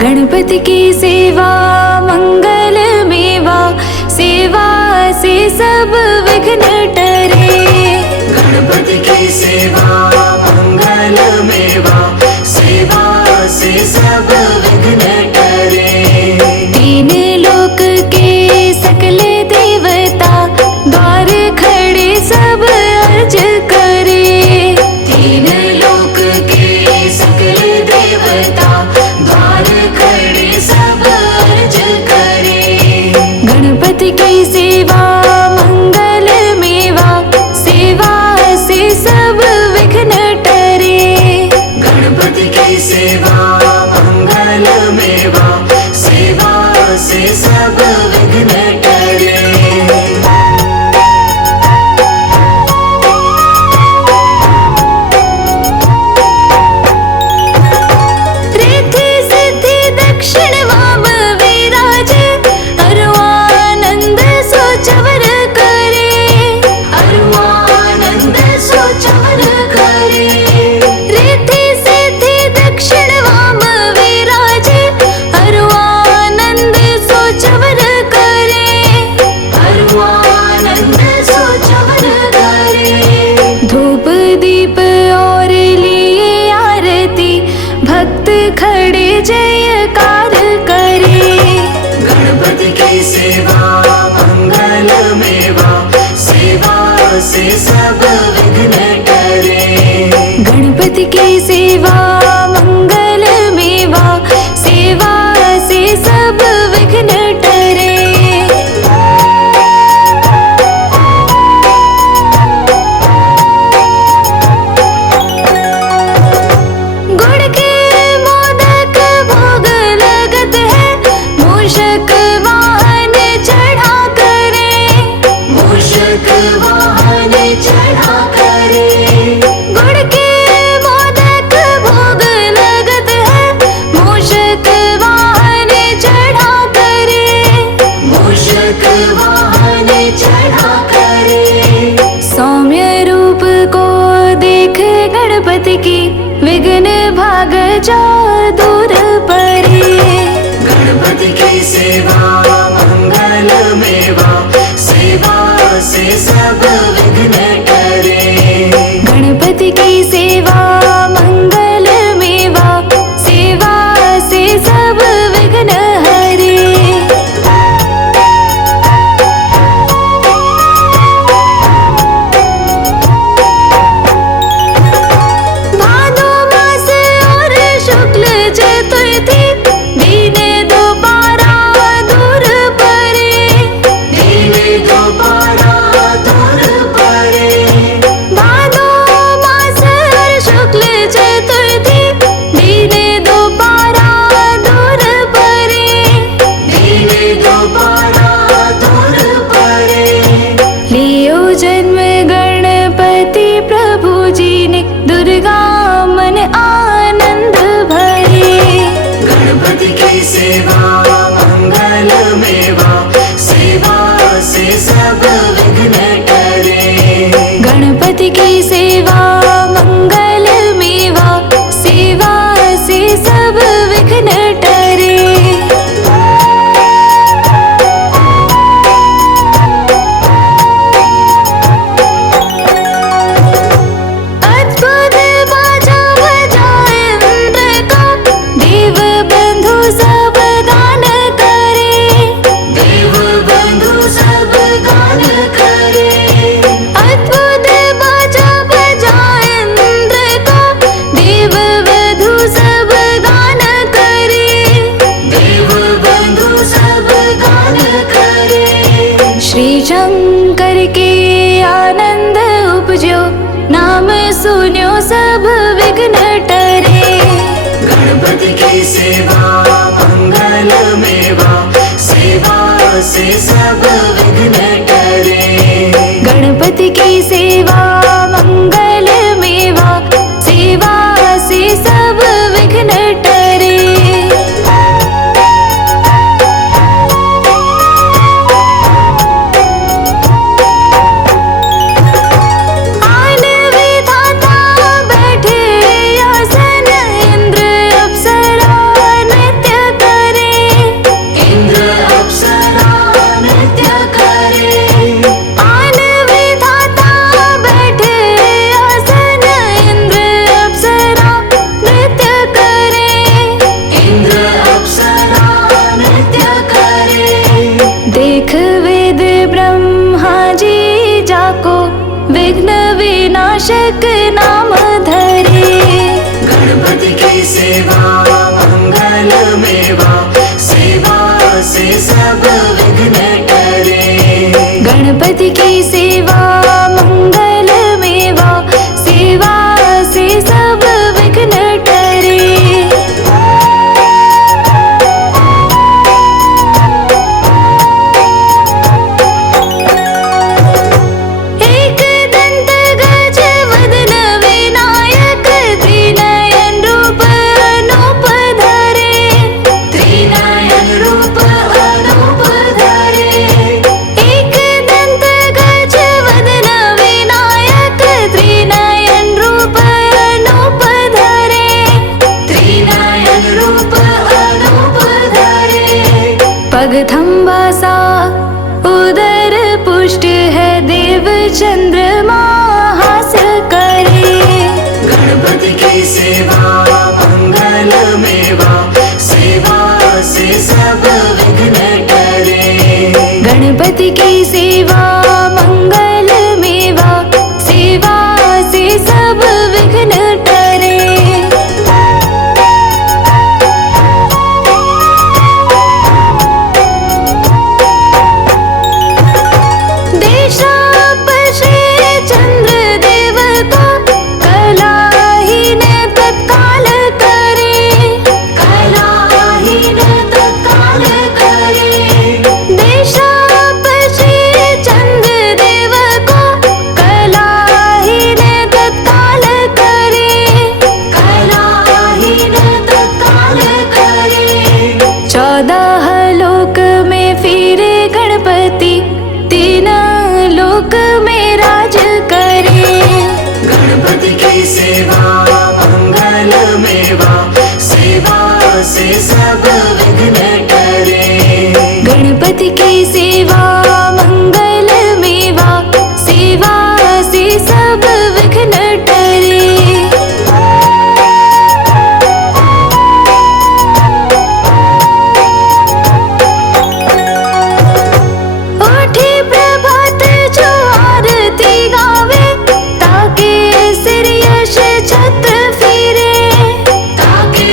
गणपति की सेवा मंगल मेवा, सेवा से सब विघ्न टरे। गणपति की सेवा मंगल मेवा, सेवा से सब विघ्न टरे। तीन लोक के सकल देवता, द्वार खड़े सब अर्ज करे। तीन लोक के सकल देवता, द्वार खड़े सब अर्ज करे। गणपति की सेवा मंगल मेवा, सेवा से सब विघ्न टरे। गणपति की सेवा मंगल मेवा, सेवा से सब विघ्न टरे। रिद्धि सिद्धि दक्षिण वाम विराज, अरुआनंद सो चवर करे। अरुआनंद सो चवर करे। रिद्धि सिद्धि दक्षिण वाम विराज, अरुआनंद सो चवर करे। अरुआनंद सो चवर करे। धूप दीप और लिए आरती, भक्त खड़े जयकार करे। गणपति की सेवा मंगल मेवा, सेवा से सब विघ्न टरे। गणपति की सेवा मंगल मेवा, सेवा से सब विघ्न टरे। गुड़ के मोदक भोग लगत है, मूषक वाहन चढ़ा करे। मूषक वाहन चढ़ा करे। गुड़ के मोदक भोग लगत है, मूषक वाहन चढ़ा करे। मूषक वाहन चढ़ा करे। सौम्य रूप को देख गणपति की, विघ्न भाग जाओ दूर परे। गणपति की सेवा मंगल मेवा, सेवा से सब विघ्न टरे। गणपति की सेवा मंगल मेवा, सेवा से सब विघ्न हरे। भादो मास और शुक्ल चतुर्थी, दीन दोबारा दूर परे। दीन दोबारा दूर परे। भादो मास और शुक्ल चतुर्थी, दीन दोबारा दूर परे। दीन दोबारा दूर परे। लियो जन्म गणपति प्रभु जी ने, दुर्गा मन आनंद भरे। गणपति की सेवा मंगल मेवा, सेवा से सब विघ्न टरे। गणपति की सेवा मंगल मेवा, सेवा से सब विघ्न टरे। अद्भुत बाजा बजाए इंद्र का, देव बंधु सब गान करे। देव बंधु सब गान करे। अद्भुत बाजा बजाए इंद्र का, देव बंधु सब गान करे। देव बंधु सब गान करे। श्री शंकर के आनंद उपजो, नाम सुन्यो सब विघ्न टरे। गणपति की सेवा मंगल मेवा, सेवा से सब विघ्न टरे। गणपति की सेवा मंगल मेवा, सेवा से सब विघ्न टरे। आन विधाता बैठे आसन, इंद्र अप्सरा नृत्य विघ्न विनाशक नाम धरे। गणपति की सेवा मंगल मेवा, सेवा से सब विघ्न टरे। गणपति की सेवा मंगल मेवा, सेवा से सब विघ्न टरे। एक दंत गज वदन विनायक, त्रिनयन रूप अनूप धरे। त्रिनयन रूप अनूप धरे। एक दंत गज वदन विनायक, त्रिनयन रूप अनूप धरे। त्रिनयन रूप अनूप धरे। पगथंबा सा उदर पुष्ट है, देव चंद्रमा हास करे। गणपति की सेवा मंगल मेवा, सेवा से सब विघ्न टरे। गणपति की सेवा मंगल मेवा, सेवा से सब विघ्न टरे। देशापशे चंद्र देव को, कलाहीन तत्काल करे। कलाहीन तत्काल करे। देशापशे चंद्र देव को, कलाहीन तत्काल करे। कलाहीन तत्काल करे। 14 लोक में फिरे गणपति, 3 लोक में राज करे। गणपति की सेवा मंगल मेवा, सेवा से सब विघ्न टरे। गणपति की सेवा मंगल मेवा, सेवा से सब विघ्न टरे। उठी प्रभात जो आरती गावे, ताके सिर यश छत्र फिरे। ताके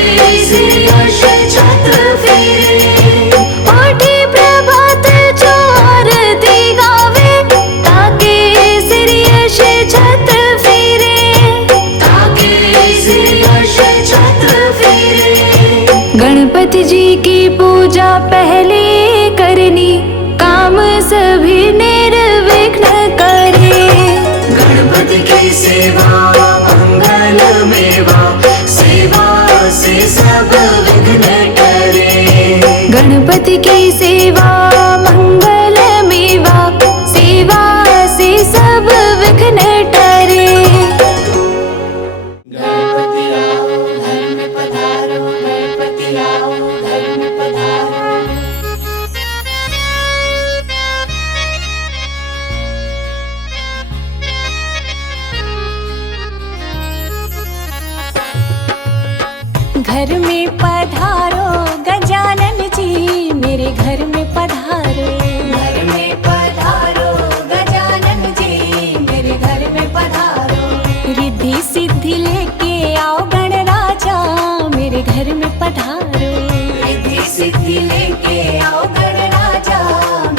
सिर यश छत्र फिरे। उठी प्रभात जो आरती गावे, ताके सिर यश छत्र फिरे। ताके सिर यश छत्र फिरे। गणपति जी की पूजा पहले करनी, काम सभी निर्विघ्न करे। गणपति की सेवा मंगल मेवा, सेवा से सब विघ्न टरे। गणपति की सेवा मंगल मेवा, सेवा से सब विघ्न टरे। गणपति आओ घर में पधारो, गणपति आओ घर में पधारो। घर में पधारो गजानन जी, मेरे घर में पधारो। घर में पधारो गजानन जी, मेरे घर में पधारो। रिद्धि सिद्धि लेके आओ गणराजा, मेरे घर में पधारो। रिद्धि सिद्धि लेके आओ गणराजा,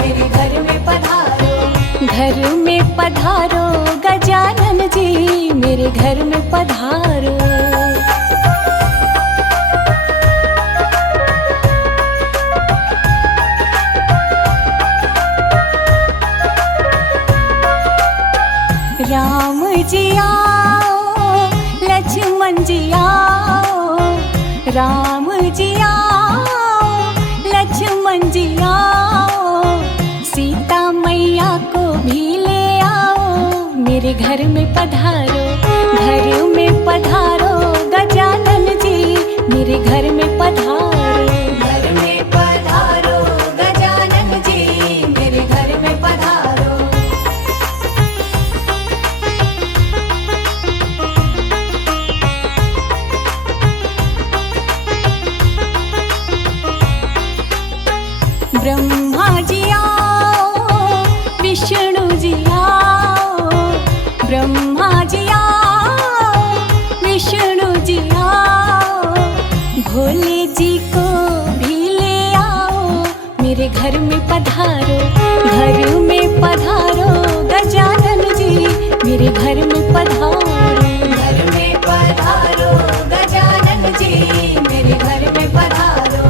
मेरे घर में पधारो। घर में पधारो गजानन जी, मेरे घर में पधारो। राम जी आओ, लक्ष्मण जी आओ। राम जी आओ, लक्ष्मण जी आओ। सीता मैया को भी ले आओ, मेरे घर में पधारो। घर में पधारो गजानन जी, मेरे घर में पधारो। घर में पधारो गजानन जी, मेरे घर में पधारो। ब्रह्मा जी आओ, विष्णु जी आओ। ब्रह्मा जी आओ, विष्णु जी आओ, भोले जी को भी ले आओ, मेरे घर में पधारो, घर में पधारो गजानन जी, मेरे घर में पधारो, घर में पधारो गजानन जी, मेरे घर में पधारो।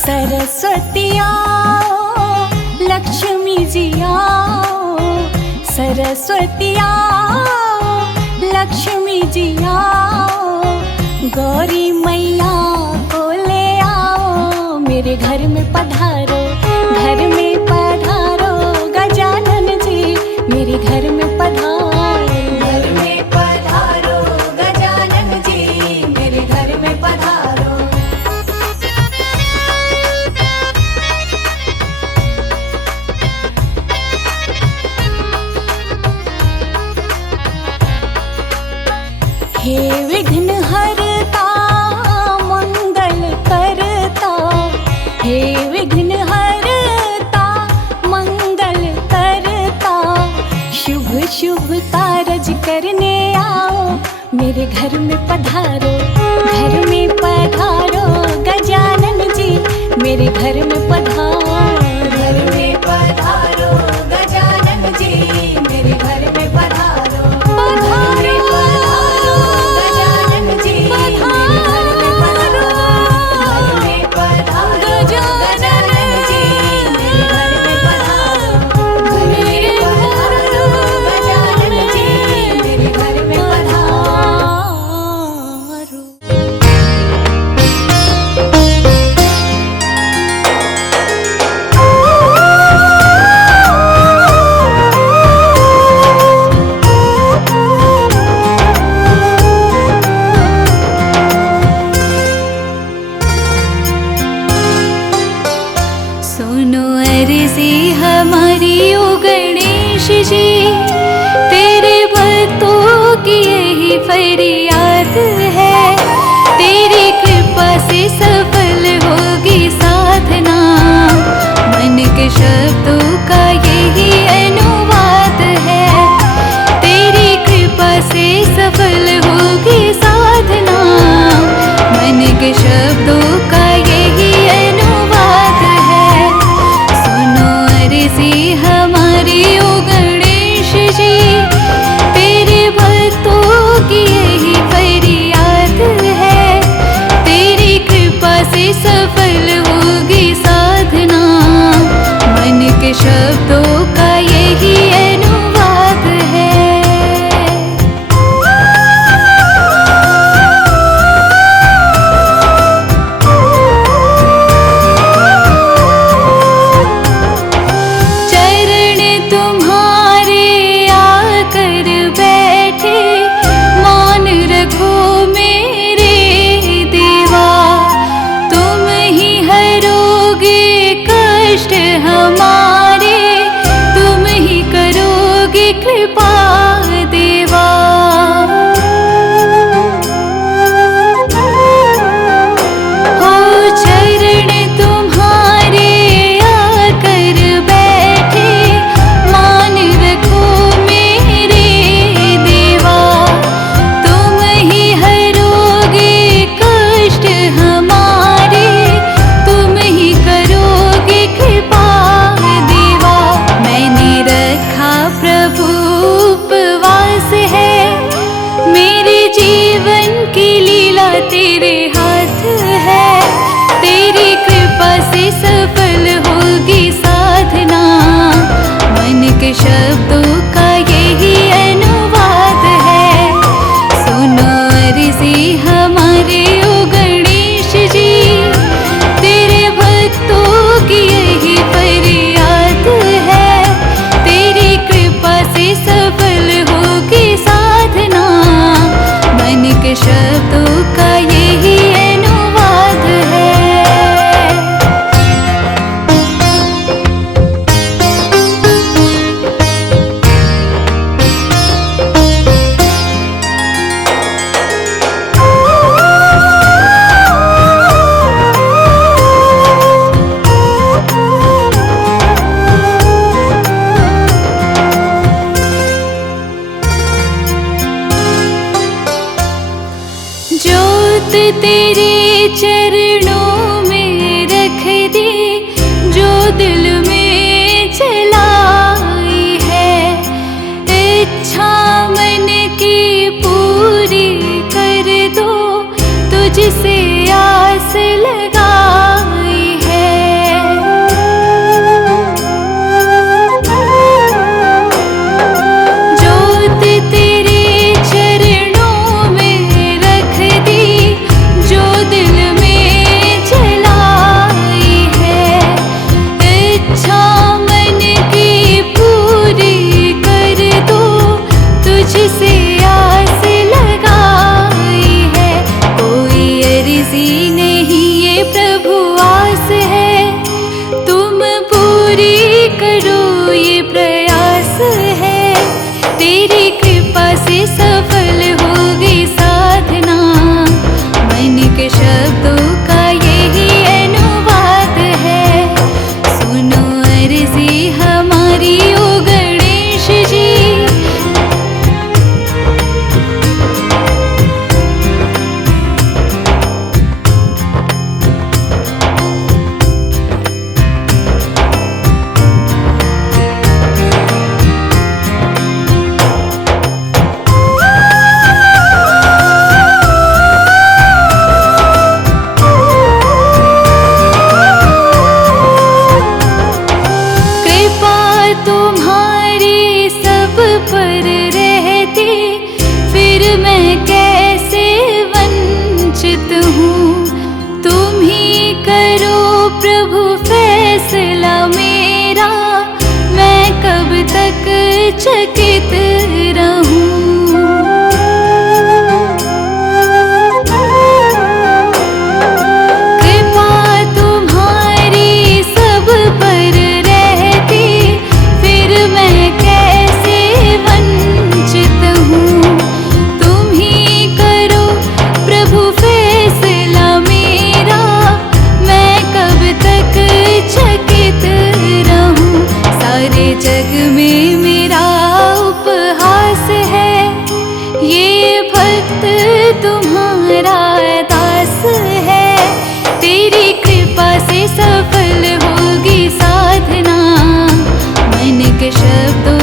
सरस्वती आओ, लक्ष्मी जी आओ, सरस्वती आओ, लक्ष्मी जी आओ, गौरी मैया को ले आओ, मेरे घर में पधारो, घर में पधारो गजानन जी, मेरे घर में पधारो, घर में पधारो गजानन जी, मेरे घर में पधारो। हे विघ्न हरता मंगल करता, हे विघ्न हरता मंगल करता, शुभ शुभ कारज करने आओ, मेरे घर में पधारो, घर में पधारो गजानन जी, मेरे घर में पधारो, घर में पधारो गजानन जी, मेरे घर में पधारो। पधारो गजानन जी, मेरे घर में पधारो। घर में पधारो गजानन जी, मेरे घर में पधारो। घर में पधारो गजानन जी, मेरे घर में पधारो। सुनो अर्जी हमारी ओ गणेश जी, तेरे भक्तों की यही फरियाद है, तेरी कृपा से सफल होगी साधना, मन के शब्दों का यही अनुवाद है, तेरी कृपा से सफल होगी साधना, मन के शब्दों का यही अनुवाद है, सुनो अर्जी हमारी ओ गणेश जी, तेरे भक्तों की यही फरियाद है, तेरी कृपा से सफल होगी साधना, मन के शब्दों का यही अनुवाद है। चरण तुम्हारे आकर बैठे, मौन रखो मेरे देवा, तुम ही हरोगे कष्ट हमारे, तुम ही करोगे कृपा देवा। हो चरण तुम्हारे आकर बैठे, मान रखो मेरे देवा, तुम ही हरोगे कष्ट हमारे, तुम ही करोगे कृपा देवा। मैंने रखा प्रभु उपवास है, मेरे जीवन की लीला तेरे हाथ है, तेरी कृपा से सफल होगी साधना, मन के शब्दों का यही अनुवाद है, सुनो अर्जी हमारे ओ गणेश जी, तेरे भक्तों की यही फरियाद है, तेरी कृपा से सफल होगी साधना, मन के शब्दों का यही अनुवाद है। जोत तेरे चरणों में रख दी, जो दिल में जलाई है। इच्छा मन की पूरी कर दो, तुझसे आस लगाई है। जोत तेरे चरणों में रख दी, जो दिल में जलाई है। इच्छा मन की पूरी कर दो, तुझसे आस लगाई है। कोई अर्जी नहीं ये प्रभु आस है, तुम पूरी करो ये प्रयास है। तेरी कृपा से सफल होगी साधना, मन के शब्दों का यही अनुवाद है। सुनो अर्जी हमारी ओ गणेश जी, तुम्हारी सब पर रहती, फिर मैं कैसे वंचित हूँ। तुम ही करो प्रभु फैसला मेरा, मैं कब तक चकित रहूँ। जग में मेरा उपहास है, ये भक्त तुम्हारा दास है। तेरी कृपा से सफल होगी साधना, मन के शब्दों